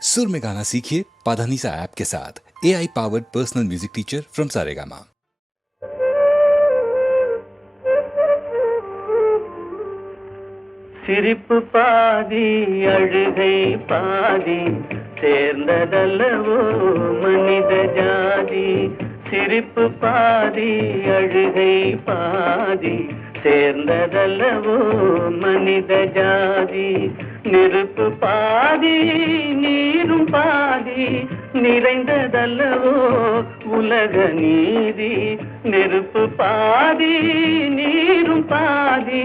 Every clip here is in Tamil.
सुर में गाना सीखिए पाधानीसा ऐप के साथ। AI powered personal music teacher from Saregama. சிரிப்பு பாதி அழுகை பாதி சேர்ந்ததல்லவோ மனித ஜாதி. சிரிப்பு பாதி அழுகை பாதி சேர்ந்ததல்லவோ மனித ஜாதி. நெருப்பு பாதி நீரும் பாதி நிறைந்ததல்லவோ உலக நீதி. நெருப்பு பாதி நீரும் பாதி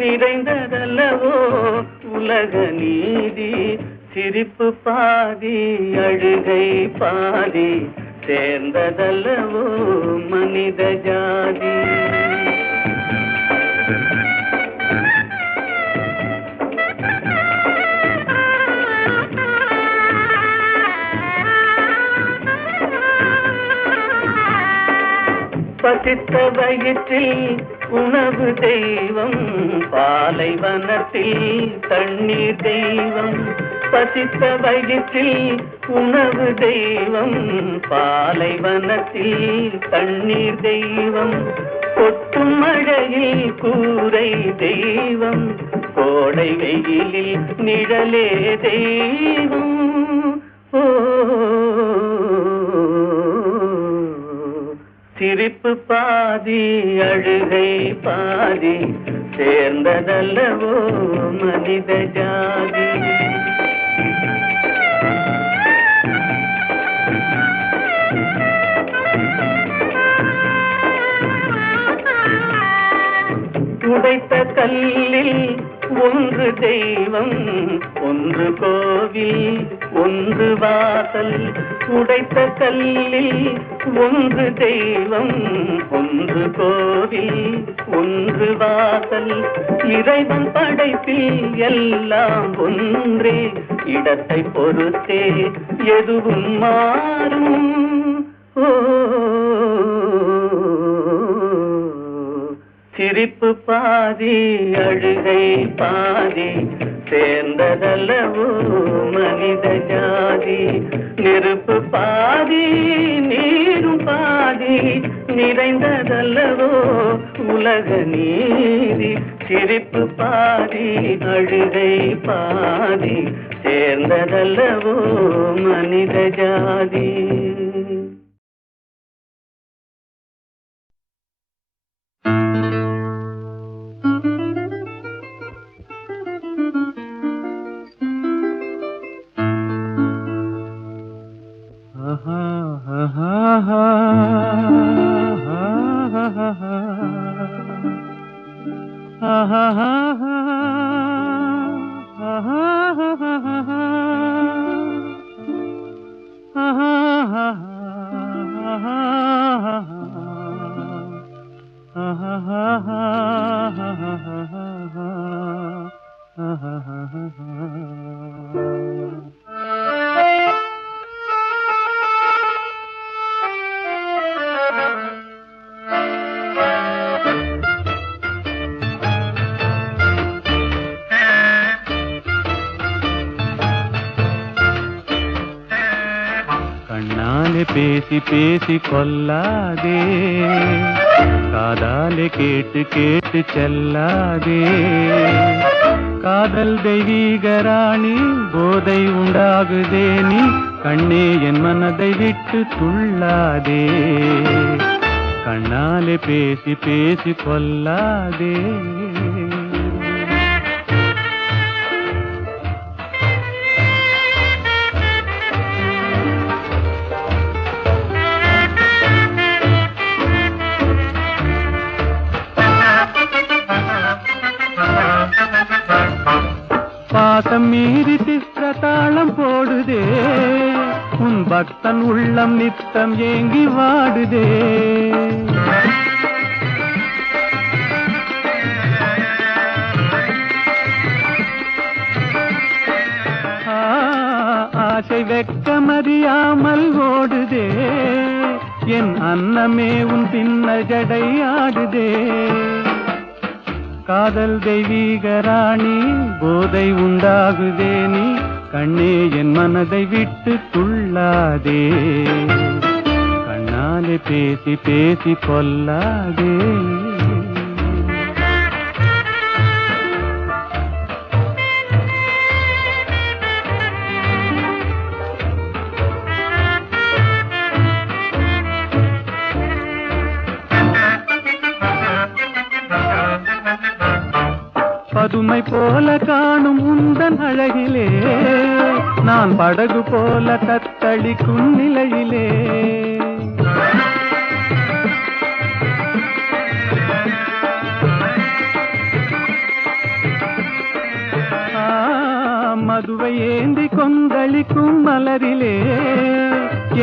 நிறைந்ததல்லவோ உலக நீதி. சிரிப்பு பாதி அழுகை பாதி சேர்ந்ததல்லவோ மனித ஜாதி. பசித்த வயிற்றில் உணவு தெய்வம், பாலைவனத்தில் தண்ணீர் தெய்வம். பசித்த வயிற்றில் உணவு தெய்வம், பாலைவனத்தில் தண்ணீர் தெய்வம். கொட்டும் மழையில் கூரை தெய்வம், கோடை வெயிலில் நிழலே தெய்வம். ஓ சிரிப்பு பாதி அழுகை பாதி சேர்ந்ததல்லவோ மனித ஜாதி. உடைத்த கல்லில் ஒன்று தெய்வம், ஒன்று கோவில், ஒன்று வாசல். உடைத்த கல்லில் ஒன்று தெய்வம், ஒன்று கோவில், ஒன்று வாசல். இறைவன் படைப்பில் எல்லாம் ஒன்றே, இடத்தை பொறுத்தே எதுவும் மாறும். ஓ சிரிப்பு பாதி அழுகை பாதி சேர்ந்ததல்லவோ மனித ஜாதி. நெருப்பு பாதி நீரும் பாதி நிறைந்ததல்லவோ உலக நீதி. சிரிப்பு பாதி அழுகை பாதி சேர்ந்ததல்லவோ மனித ஜாதி. பேசி பேசி கொல்லாதே, காதாலே கேட்டு கேட்டு செல்லாதே. காதல் தெய்வீக ராணி, போதை உண்டாகுதே நீ, கண்ணே என் மனதை விட்டு துள்ளாதே. கண்ணாலே பேசி பேசி கொல்லாதே. பாசம் மீறி சித்திரத்தாளம் போடுதே, உன் பக்தன் உள்ளம் நித்தம் ஏங்கி வாடுதே. ஆசை வெட்கமறியாமல் ஓடுதே, என் அன்னமே உன் பின்ன ஜடை ஆடுதே. காதல் தெய்வீக ராணி, போதை உண்டாகுதே நீ, கண்ணே என் மனதை விட்டு துள்ளாதே, கண்ணாலே பேசி பேசி கொல்லாதே. பதுமை போல காணும் உந்தன் அழகிலே, நான் படகு போல தத்தளிக்கும் நிலையிலே. மதுவை ஏந்தி கொந்தளிக்கும் மலரிலே,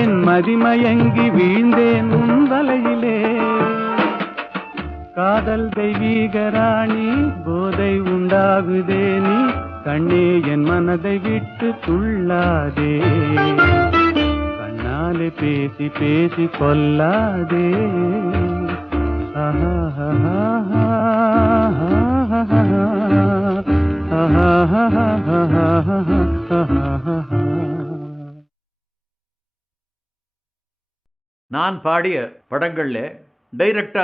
என் மதிமயங்கி வீழ்ந்தேன் உன் வலையிலே. காதல் தெய்வீக ராணி, போதை உண்டாகுதே நீ, கண்ணே என் மனதை விட்டு துள்ளாதே, கண்ணாலே பேசி பேசி கொல்லாதே. நான் பாடிய படங்கள்ல டைரக்டா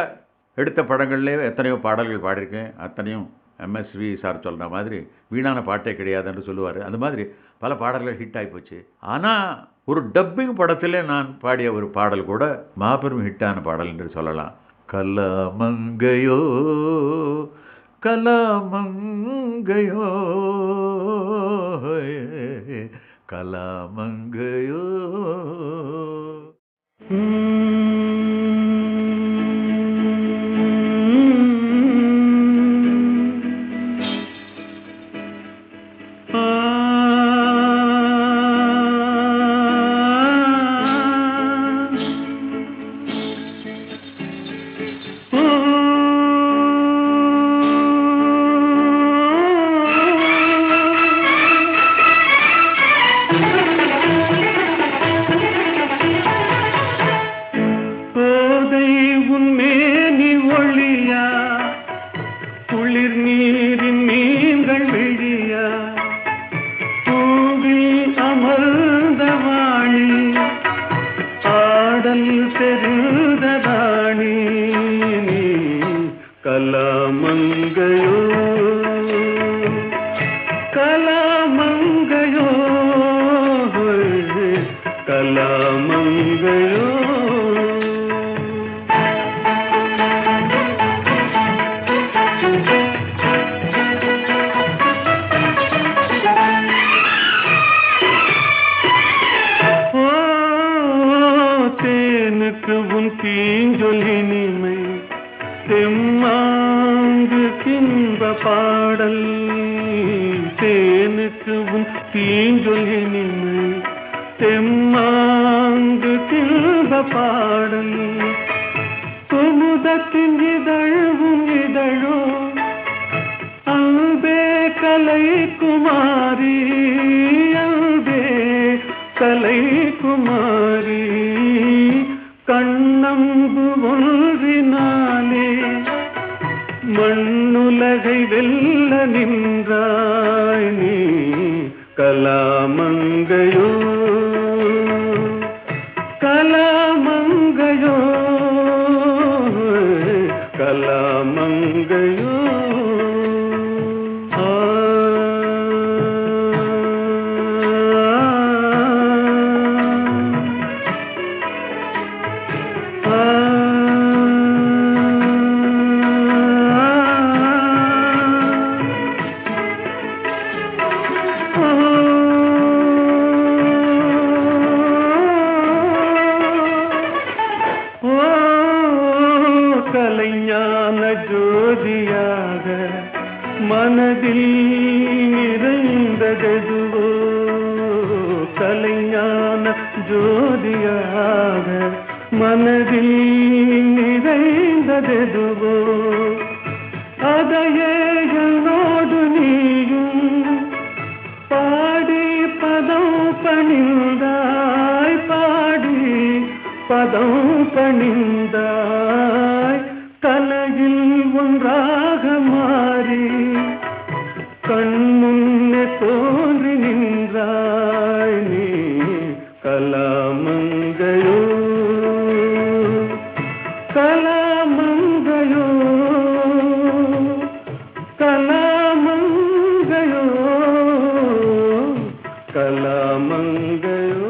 எடுத்த படங்கள்லே எத்தனையோ பாடல்கள் பாடியிருக்கேன். அத்தனையும் எம்எஸ்வி சார் சொல்கிற மாதிரி வீணான பாட்டே கிடையாதுன்னு சொல்லுவார். அந்த மாதிரி பல பாடல்கள் ஹிட் ஆகிப்போச்சு. ஆனால் ஒரு டப்பிங் படத்தில் நான் பாடிய ஒரு பாடல் கூட மாபெரும் ஹிட்டான பாடல் என்று சொல்லலாம். கலாமங்கையோ கலாமங்கையோ கலாமங்கையோ. கண் முன்னே தோன்றி நின்றாய். கிராமங்களோ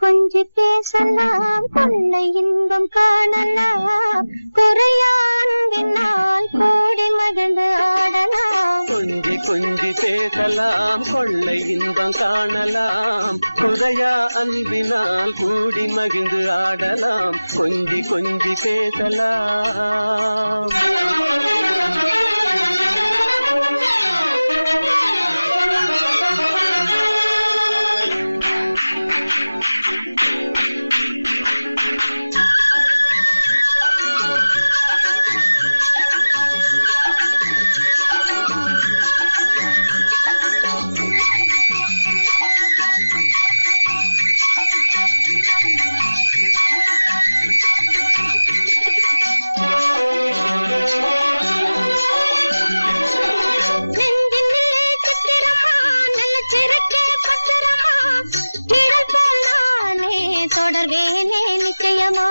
கொஞ்சி பேசலாம், கொள்ளை இன்பம் காணலாம், குறையா அன்பினால் கூடி மகிழ்ந்து ஆடலாம். கொஞ்சி கொஞ்சி பேசலாம், கொள்ளை இன்பம் காணலாம், குறையா அன்பினால் கூடி மகிழ்ந்து ஆடலாம். கொஞ்சி கொஞ்சி பேசலாம். தொடர்வேனே நிச்சயமா,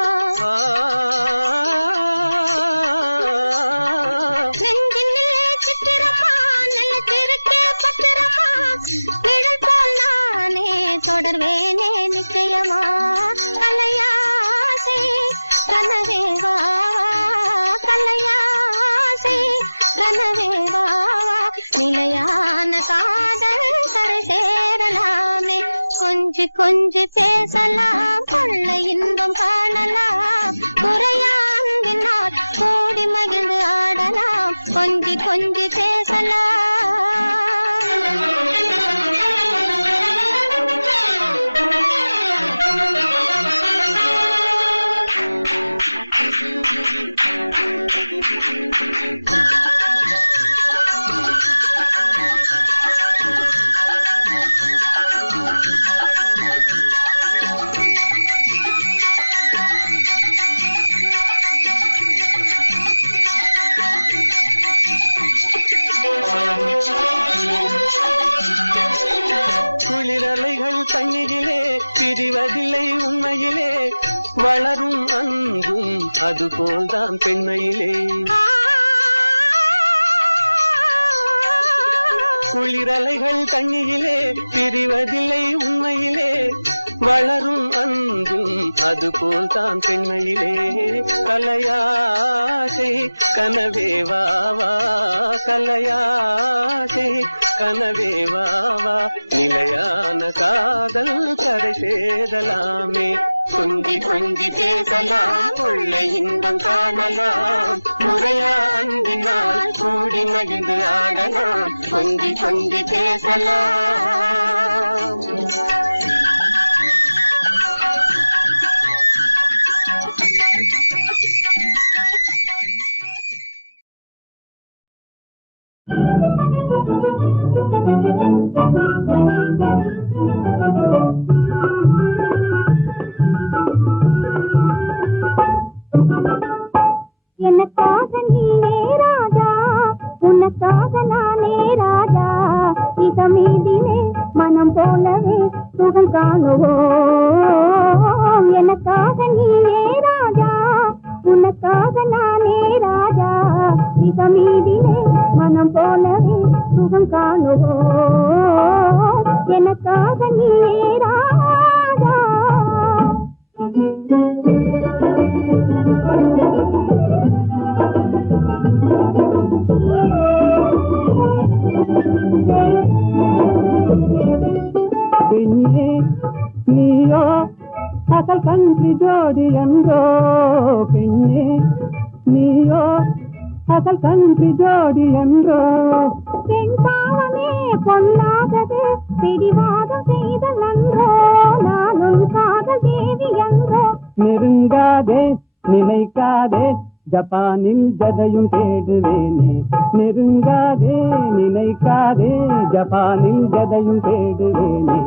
நெஞ்சினிலே சித்திரமா, நிலத்திருக்கே பத்திரமா, நிழல் போல் நானே தொடர்வேனே நிச்சயமா. கலையாசை கனவேவா, கலையாசை கனவேவா, நிலையான காதல் கரை சேரலாமே. கொஞ்சி கொஞ்சி பேசலாம், கொள்ளை இன்பம் காணலாம், குறையாண்டினால் கூடி மகிழ்ந்து ஆடலாம். கொஞ்சி கொஞ்சி பேசலாம். குளிரலைகள் தண்ணீரிலே பிரிவதில்லை உண்மையிலே, வளரும் அன்பும் அதுபோல்தான் பெண்மையிலே. குளிரலைகள் தண்ணீரிலே பிரிவதில்லை உண்மையிலே, வளரும் அன்பும் அதுபோல்தான் பெண்மையிலே. கலையாசை கனவேவாவா, கலையாசை கனவேவாவா, நிலையான காதல் கரை சேரலாமே. கொஞ்சி கொஞ்சி பேசலாம், கொள்ளை இன்பம் காணலாம், முறையா அன்பினால் கூடி மகிழ்ந்து ஆடலாம். கொஞ்சி கொஞ்சி பேசலாம். எனக்காக நீயே ராஜா, உனக்காக நானே ராஜா, இதமீதிலே மனம் போலவே சுகம் காணுவோம். எனக்காக நீயே ராஜா, உனக்காக நானே ராஜா, இதமீதிலே மனம் போலவே சுகம் காணுவோம். எனக்காக நீயே ராஜா. நீயோ அசல் கன்றி ஜோடி என்றோ பெண்ணே நீயோ அசல் கன்றி ஜோடி என்றோ பெண் பாவமே பொல்லாதது பிடிவாதம் செய்த நன்றோ நானும் காதல் தேவி என்றோ நெருங்காதே நினைக்காதே ஜப்பானில் ஜதையும் தேடுவேனே நெருங்காதே நினைக்காதே ஜப்பானில் ஜதையும் தேடுவேனே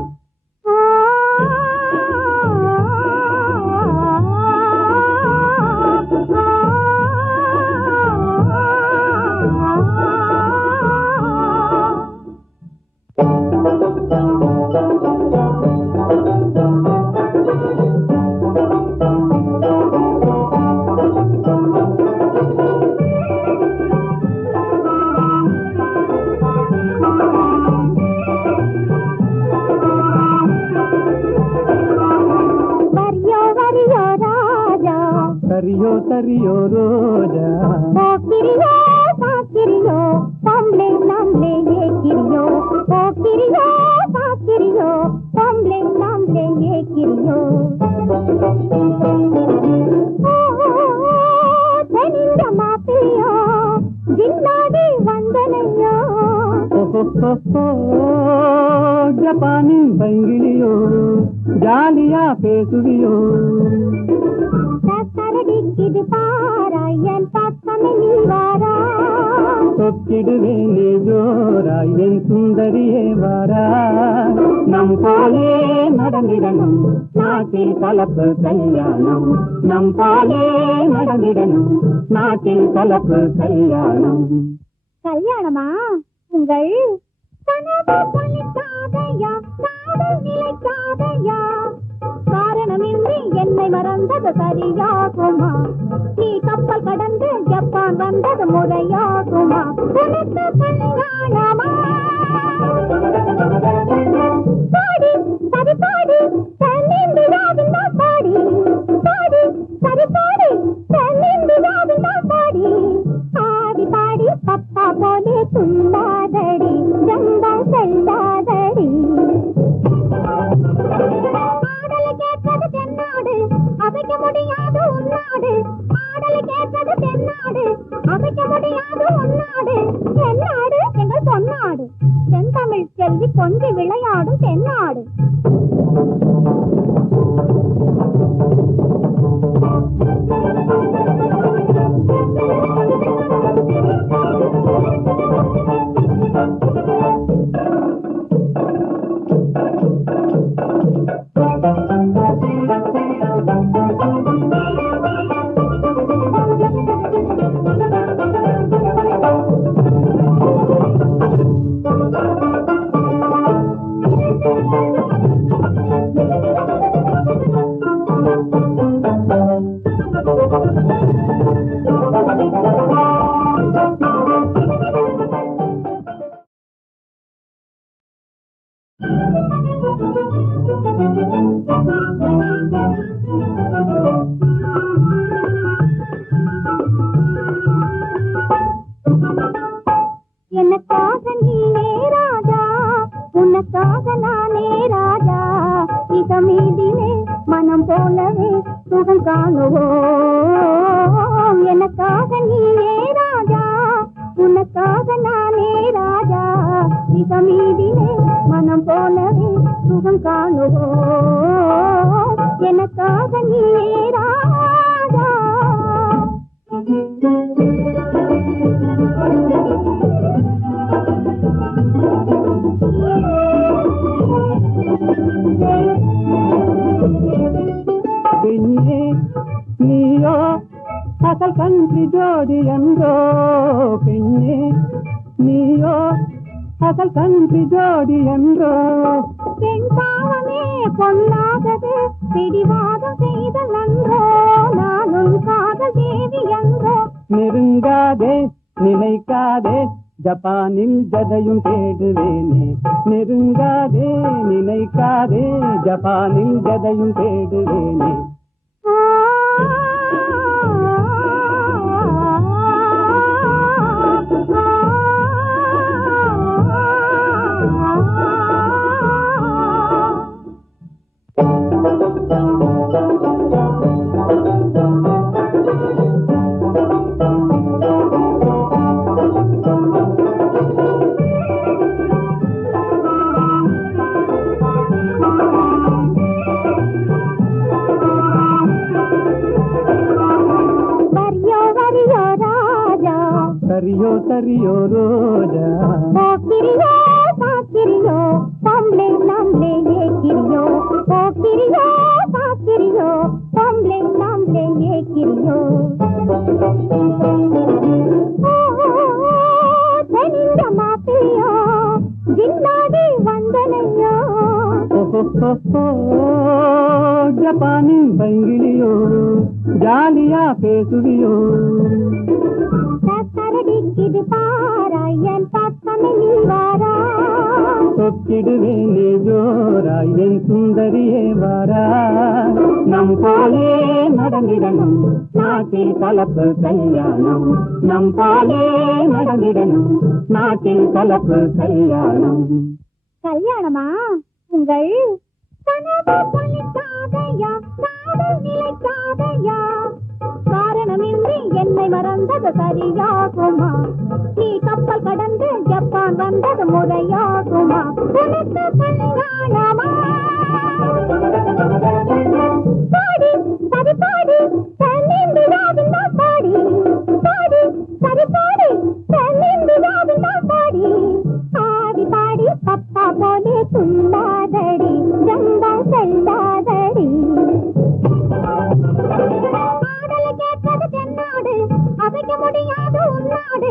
சரியோ சரியோ ரோஜா போக்கிரியோ சாக்கிரியோ பொம்பளை நம்மளே ஏக்கிரியோ போக்கிரியோ சாக்கிரியோ பொம்பளை நம்மளே ஏக்கிரியோ தெரிஞ்ச மாப்பிள்ளையோ ஜில்லாடி வந்தனையோ ஜப்பானின் பங்கிலியோ ஜாலியா பேசுவியோ இது பாராயன் பக்கமே நீ வாரா தொக்கிடுவேனே ஜோரா என் சுந்தரியே வாரா நம் போலே நடந்திடணும் நாட்டில் கலப்பு கல்யாணம் நம் போலே நடந்திடணும் நாட்டில் கலப்பு கல்யாணம் கல்யாணமா உங்கள் கனவு பலிக்காதையா காதல் நிலைக்காதையா காரணமின்றி என்னை மறந்தது சரியாகுமா நீ கப்பல் கடந்து ஜப்பான் வந்தது முறையாகுமா உனக்கு கல்யாணமா பாடி சரி பாடி தென்னிந்தியாவின் பாடி பாடி சரி பாடி தென்னிந்தியாவின் பாடி ஆடி பாடி பப்பா போலே துள்ளாதடி ஜம்பா செல்லாதடி ஆடலை கேட்பது தென்னாடு அசைக்க முடியாது உன்னாடு ஆடலை கேட்பது தென்னாடு அசைக்க முடியாது உன்னாடு தென்னாடு எங்கள் பொன்னாடு தென்தமிழ் செல்வி கொஞ்சி விளையாடும் தென்னாடு எனக்காக நீனே ராஜா உனக்காக நானே ராஜா இதமீதிலே மனம் போலவே சுகம் காணுவோம் எனக்காக நீனே ராஜா உனக்காக நானே ராஜா இதமீதிலே மனம் போலவே சுகம் காணுவோம் எனக்காக நீனே ராஜா பெண்ணே நீயோ அசல் கன்றி ஜோடி என்றோ பெண்ணே நீயோ அசல் கன்றி ஜோடி என்றோ பெண் பாவமே பொல்லாதது பிடிவாதம் செய்த நன்றோ நானும் காதல் தேவி என்றோ நெருங்காதே நினைக்காதே ஜப்பானில் ஜதையும் தேடுவேனே நெருங்காதே நினைக்காதே ஜப்பானில் ஜதையும் தேடுவேனே ஆ சரியோ சரியோ ரோஜா போக்கிரியோ பாக்கிரியோ பொம்பளை நாம்ளே ஏக்கிரியோ போக்கிரியோ பாக்கிரியோ பொம்பளை நாம்ளே ஏக்கிரியோ தெனிந்த மாப்பிளையோ ஜில்லாடி வந்தனையோ ஜப்பானின் பைங்கிலியோ ஜாலியா பேசுவியோ கரடிக்குது பாராயன் பக்கமே நீ வாரா சொக்கிடுவேன் நீ ஜோராய் என் சுந்தரியே வாரா நம் போலே நடந்திடணும் நாட்டில் கலப்பு கல்யாணம் நம் போலே நடந்திடணும் நாட்டில் கலப்பு கல்யாணம் கல்யாணமா உங்கள் கனவு பலிக்காதையா காதல் நிலைக்காதையா காரணமின்றி என்னை மறந்தது சரியாகுமா நீ கப்பல் கடந்து ஜப்பான் வந்தது முறையாகுமா உனக்கு கல்யாணமா பாடி சரி பாடி தென்னிந்தியாவின் பாடி பாடி சரி பாடி தென்னிந்தியாவின் பாடி ஆடி பாடி பப்பா போலே துள்ளாதடி ஜம்பா செல்லாதடி ஆடலை கேட்பது தென்னாடு அசைக்க முடியாது உன்னாடு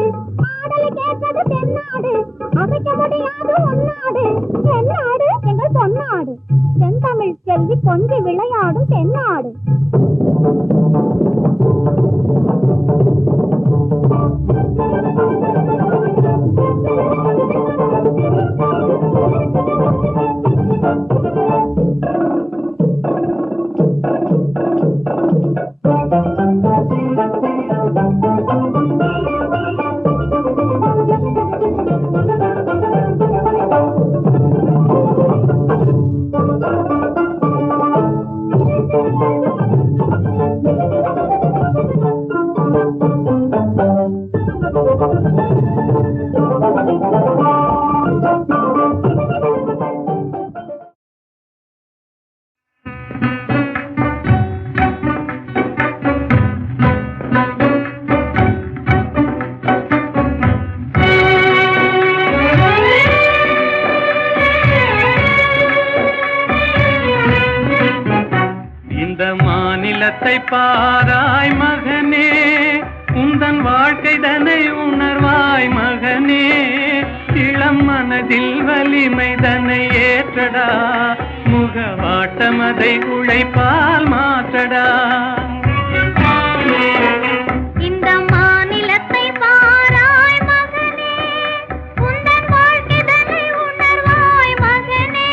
ஆடலை கேட்பது தென்னாடு அசைக்க முடியாது உன்னாடு தென்னாடு எங்கள் பொன்னாடு தென்தமிழ் செல்வி கொஞ்சி விளையாடும் தென்னாடு மாநிலத்தை பாராய் மகனே உந்தன் வாழ்க்கை தனை உணர்வாய் மகனே இளம் மனதில் வலிமை தனை ஏற்றடா முகவாட்டமதை உழைப்பால் மாற்றடா இந்த மாநிலத்தை பாராய் மகனே உந்தன் வாழ்க்கை தனை உணர்வாய் மகனே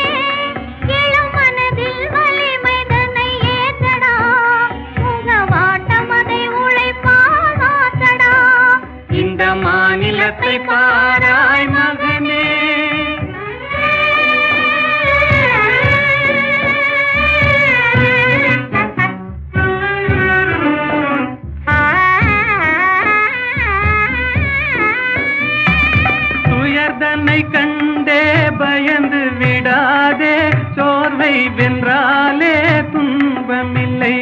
இளம் மனதில் வலிமை தனை ஏற்றடா முகவாட்டமதை உழைப்பால் மாற்றடா இந்த மாநிலத்தை பாராய் மகனே துயர்தனை கண்டே பயந்து விடாதே சோர்வை வென்றாலே துன்பமில்லை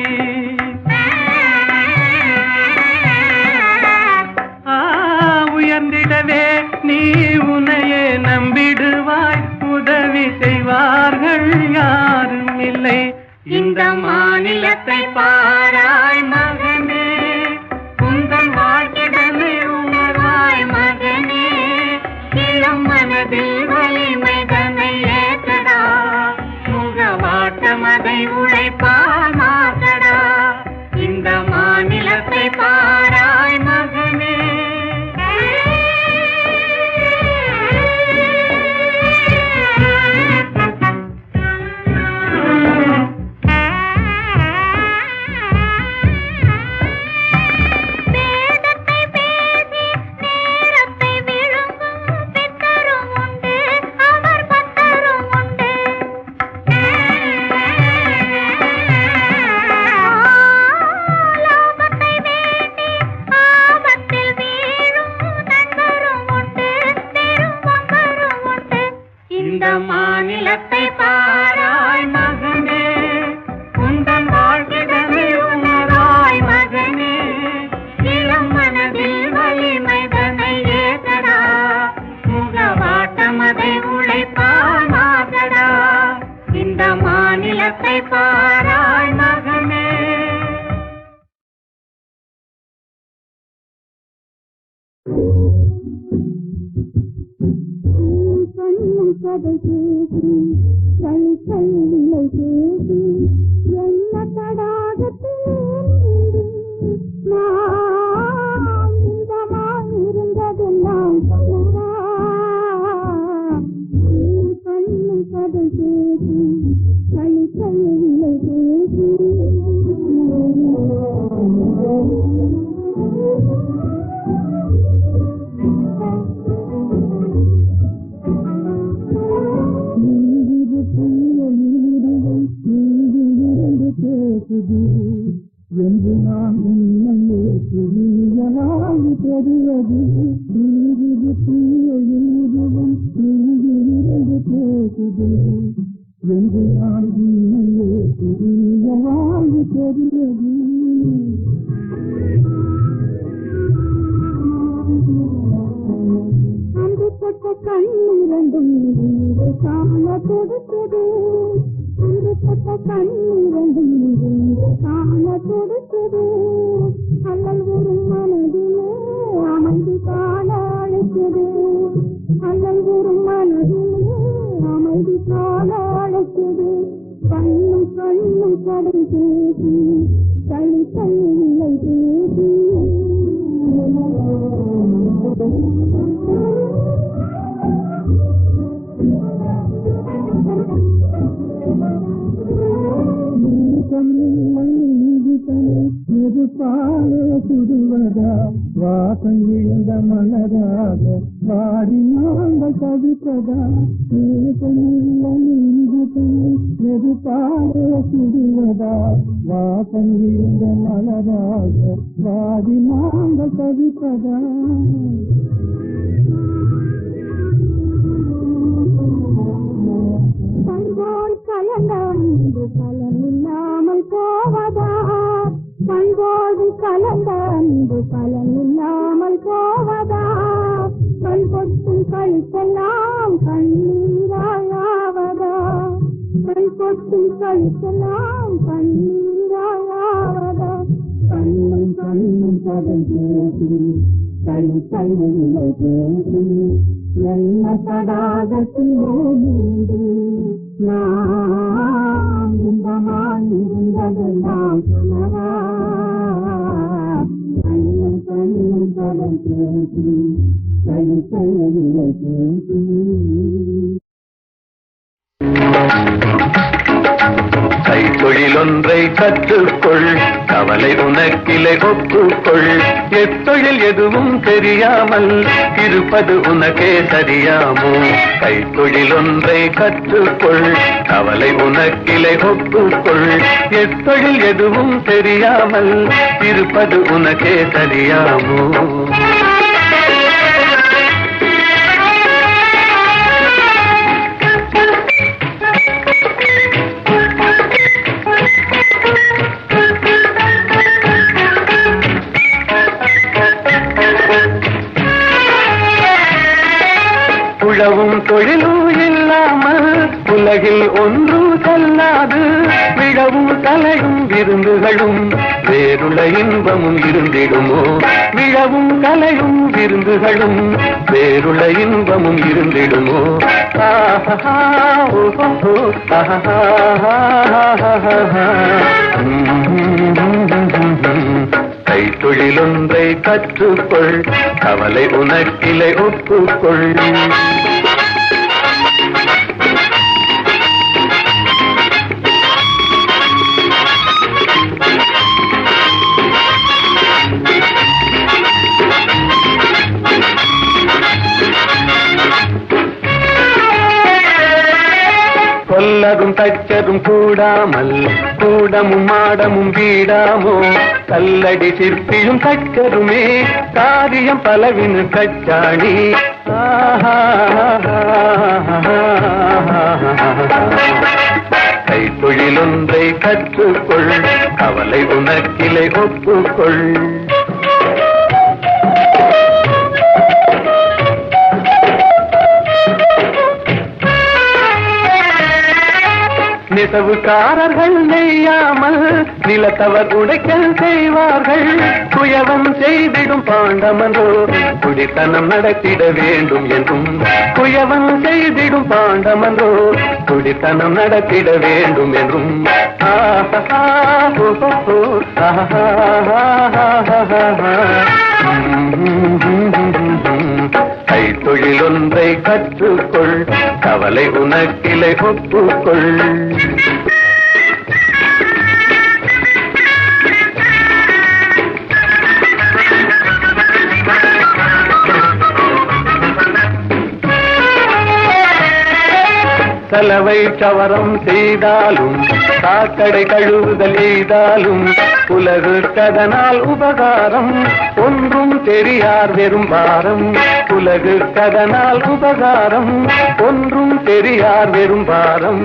உயர்ந்திடவே நீ உன்னையே நம்பிடுவாய் உதவி செய்வார்கள் யாரும் இல்லை இந்த மாநிலத்தை பாராய் மகனே உந்தன் வாழ்க்கைதனை உணர்வாய் மகனே இளம் மனதில் வலிமை தன்னை ஏற்றடா முகவாட்டமதை உழைப்பால் மாற்றடா இந்த மாநிலத்தை பாராய் மகனே கதை பேசி கை கையில்லை பேசி என்ன தடாகத்திலே நான் இன்பமாய் இருந்ததெல்லாம் சொல்லவா கண்ணு கதை பேசி கை கையில்லை பேசி என்று நான் உண்மையே புரியலாய் தெரிவது தீயெழுதும் தீயிரண்டு பேசுது என்று நான் உண்மையே புரியலாய் தெரிவது அன்று தொட்ட கண்ணிரண்டும் காண கொடுத்தது அன்று தொட்ட கண்ணிரண்டும் காண கொடுத்தது அல்லல் ஒரு மனதிலே அமைதி காண அழைத்தது அல்லல் ஒரு மனதிலே அமைதி காண அழைத்தது கண்ணும் கண்ணும் கடை பேசி கை கையில்லை பேசி பாலே சுடுவதா வாசம் விழுந்த மலராக வாடி நாங்கள் தவிப்பதா எது பாலே சுடுவதா வாசம் விழுந்த மலராக வாடி நாங்கள் தவிப்பதா பண்போல் கலந்து பலனில்லாமல் போவதா பண்போடு கலந்த அன்பு பலனில்லாமல் போவதா கண் கொட்டும் கழுத்தெல்லாம் கண்ணீராயாவதா கண் கொட்டும் கழுத்தெல்லாம் கண்ணீராயாவதா கண்ணும் கண்ணும் கதை பேசி கை கையில்லை பேசி என்ன தடாகத்திலே நீண்டு நான் இன்பமாய் இருந்ததெல்லாம் சொல்லவா கண்ணும் கண்ணும் கதை பேசி கை கையில்லை பேசி கைத்தொழிலொன்றை கற்றுக்கொள் கவலை உனக்கிலை ஒப்புக்கொள் எத்தொழில் எதுவும் தெரியாமல் இருப்பது உனக்கே சரியாமோ கைத்தொழிலொன்றை கற்றுக்கொள் கவலை உனக்கிலை ஒப்புக்கொள் எத்தொழில் எதுவும் தெரியாமல் இருப்பது உனக்கே சரியாமோ உழவும் தொழிலும் இல்லாமல் உலகில் ஒன்றும் செல்லாது விழவும் கலையும் விருந்துகளும் வேறுள்ள இன்பமும் இருந்திடுமோ விழவும் கலையும் விருந்துகளும் வேறுள்ள இன்பமும் இருந்திடுமோ ஆஹா ஓஹோ ஆஹா கைத்தொழிலொன்றை கற்றுக்கொள் கவலை உனக்கிலை ஒப்புக்கொள் கொல்லரும் தச்சரும் கூடாமல் கூடமும் மாடமும் வீடாமோ கல்லடி சிற்பியும் தச்சருமே காரியம் பலவினு கச்சாடி கைத்தொழிலொன்றை கற்றுக்கொள் கவலை உனக்கிலை ஒப்புக்கொள் நெசவுக்காரர்கள் நெய்யாமல் நிலத்தவர் உடைக்கல் செய்வார்கள். குயவன் செய்திடும் பாண்டமன்றோ குடித்தனம் நடத்திட வேண்டும் என்றும். குயவன் செய்திடும் பாண்டமன்றோ குடித்தனம் நடத்திட வேண்டும் என்றும். கைத்தொழில் ஒன்றை கற்றுக்கொள், கவலை உனக்கிளை ஒப்புக்கொள். சலவை சவரம் செய்தாலும் சாக்கடை கழுவுதல் எய்தாலும் உலகுக்கதனால் உபகாரம், ஒன்றும் தெரியார் வெறும் பாரம். உலகுக்கதனால் உபகாரம், ஒன்றும் தெரியார் வெறும் பாரம்.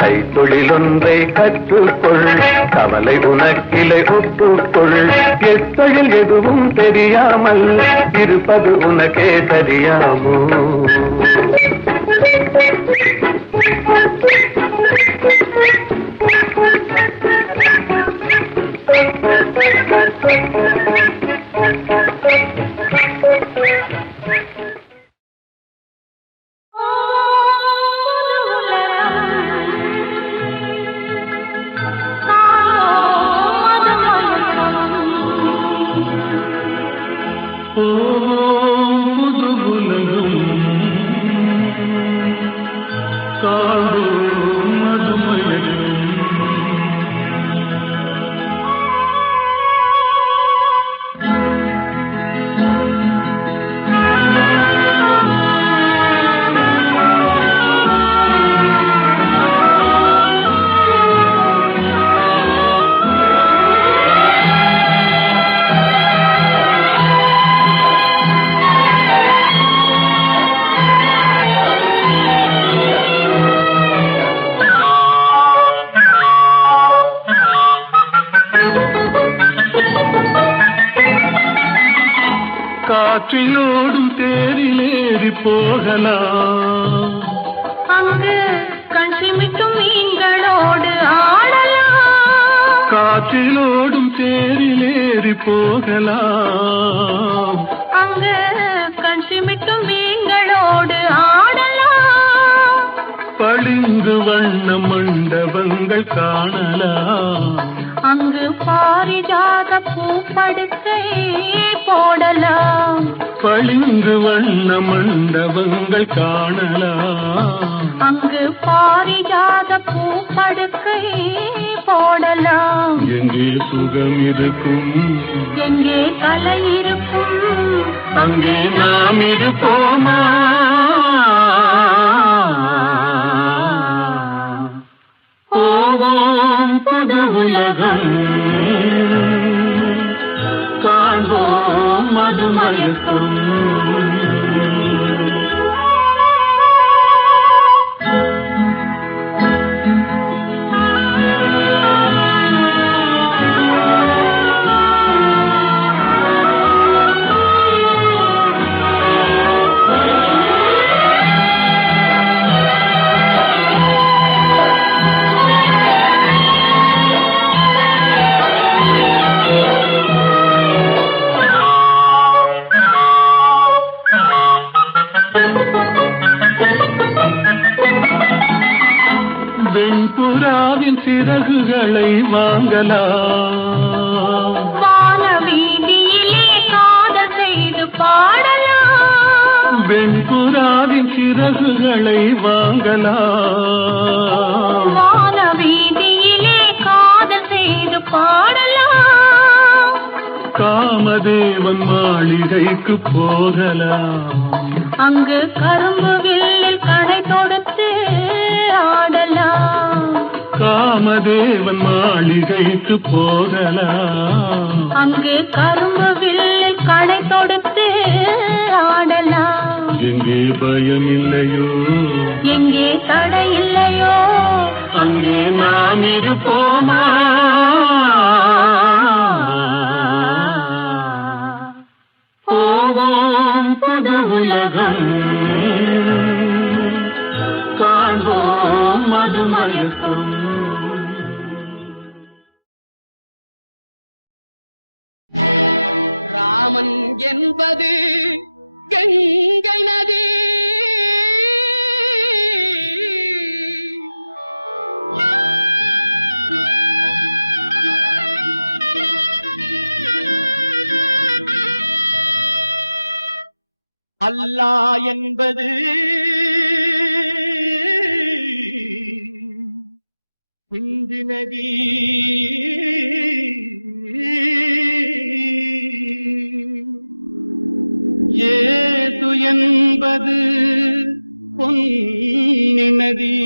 கைத்தொழில் ஒன்றை கற்றுக்கொள், கவலை உனக்கிளை ஒப்புக்கொள். எத்தொழில் எதுவும் தெரியாமல் இருப்பது உனக்கே தெரியாமோ? காற்றிலோடும் தேரிலேறி போகலாம், அங்கு கண் சிமிட்டும் மீன்களோடு ஆடலாம். காற்றிலோடும் தேரிலேறி போகலாம், அங்கு கண் சிமிட்டும் மீன்களோடு ஆடலாம். பளிங்கு வண்ண மண்டபங்கள் காணலாம், அங்கு பாரிஜாத பூப்படுக்கை போடலாம். பளிங்கு வண்ண மண்டபங்கள் காணலாம், அங்கு பாரிஜாத பூப்படுக்கை போடலாம். எங்கே சுகம் இருக்கும், எங்கே கலை இருக்கும், அங்கே நாம் இருப்போமா? போவோம் புது உலகம், காண்போம் மதுமயக்கம். வெண்புறாவின் சிறகுகளை வாங்கலாம், வான வீதியிலே காதல் செய்து பாடலாம். வெண்புறாவின் சிறகுகளை வாங்கலாம், வான வீதியிலே காதல் செய்து பாடலாம். காமதேவன் மாளிகைக்கு போகலாம், அங்கு கரும்பு வில்லில் கடை தொடுத்து ஆடலாம். காமதேவன் மாளிகைக்கு போகலாம், அங்கு கரும்பு வில்லில் கடை தொடுத்து ஆடலாம். எங்கே பயம் இல்லையோ, எங்கே தடை இல்லையோ, அங்கே நாம் இருப்போமா? போவோம் புது உலகம். உலகம் காண்போம் மதுமயக்கம். ராமன் என்பது கங்கை நதி, அல்லாஹ் என்பது சிந்து நதி, ஏது என்பது பொன்னி நதி,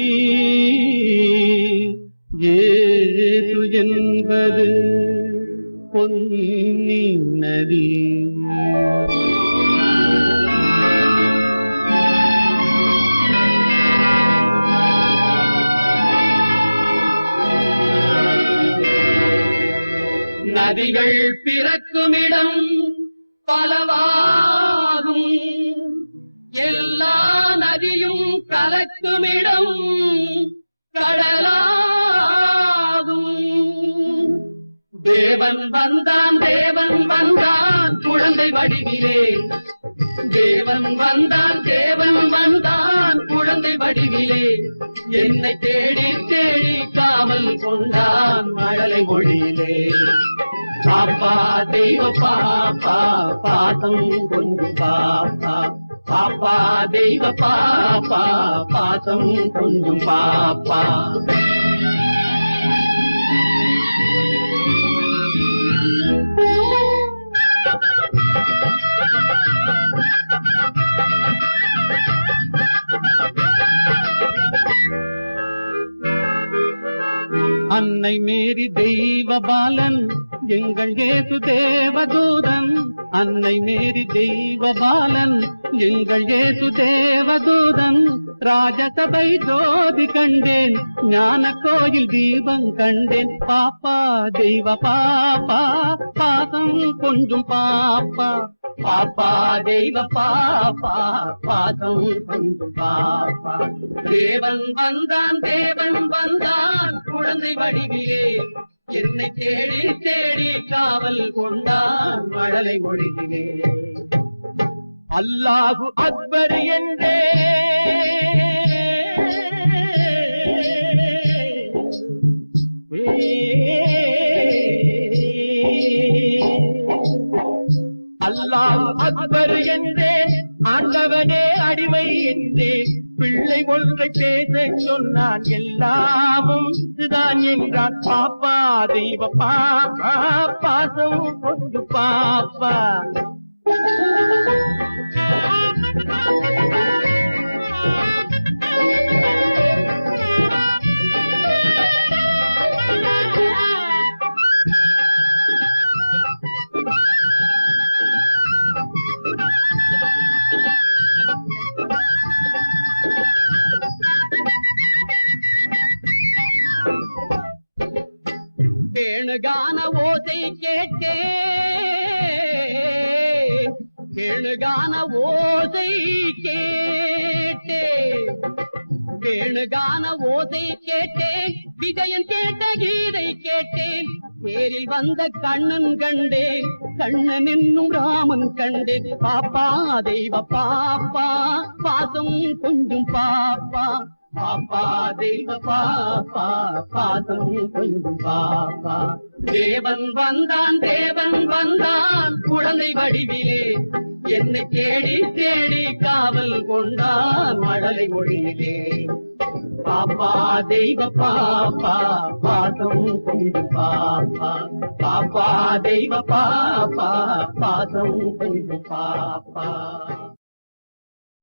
ஏது என்பது பொன்னி நதி. நதிகள் பிறக்குமிடம் பலவாகும், எல்லா நதியும் கலக்குமிடம் கடலாகும். தேவன் வந்தான் தேவன் வந்தான் குழந்தை வடிவிலே, தேவன் வந்தான் தேவன் வந்தான் குழந்தை வடிவிலே, என்னை தேடி தேடி காவல் கொண்டான் மழலை மொழியிலே. பாப்பா தெய்வ பாப்பா பாசம் கொஞ்சம் பாப்பா, பாப்பா தெய்வ பாப்பா பாசம் கொஞ்சம் பாப்பா. அன்னை மேரி தெய்வ பாலன் எங்கள் இயேசு தேவதூதன், அன்னை மேரி தெய்வ பாலன் எங்கள் இயேசு தேவதூதன். ராஜசபை ஜோதி கண்டேன், ஞான கோயில் தீபம் கண்டேன். பாப்பா தெய்வ பாப்பா பாசம் கொஞ்சம் பாப்பா, பாப்பா தெய்வ பாப்பா பாசம் கொஞ்சம் பாப்பா. தேவன் வந்தான் தேவன் வந்தான் குழந்தை வடிவிலே, என்னை தேடி தேடி காவல் கொண்டான் மழலை மொழியிலே. அல்லாஹு அக்பர் என்றே அல்லாஹ் அக்பர் என்றேன், ஆண்டவனே அடிமை என்றேன். பிள்ளை ஒன்றை பேச சொன்னான், எல்லாமும் இதுதான் என்றான். பாப்பா தெய்வ பாப்பா பாசம் கொண்டு பாப்பா. வேணுகான ஓசை கேட்டேன், வேணுகான ஓசை கேட்டேன், வேணுகான ஓசை கேட்டேன். விஜயன் கேட்ட கீதை கேட்டேன், தேரில் வந்த கண்ணன் கண்டேன், கண்ணன் என்னும் ராமன் கண்டேன். பாப்பா தெய்வ பாப்பா பாசம் கொஞ்சம் பாப்பா, பாப்பா தெய்வ பாப்பா பாசம் கொஞ்சம் பாப்பா. தேவன் வந்தான் தேவன் வந்தான் குழந்தை வடிவிலே, என்னை தேடி தேடி காவல் கொண்டான் மழலை மொழியிலே. பாப்பா தெய்வ பாப்பா பாசம் கொஞ்சம் பாப்பா, பாப்பா தெய்வ பாப்பா பாசம் கொஞ்சம் பாப்பா.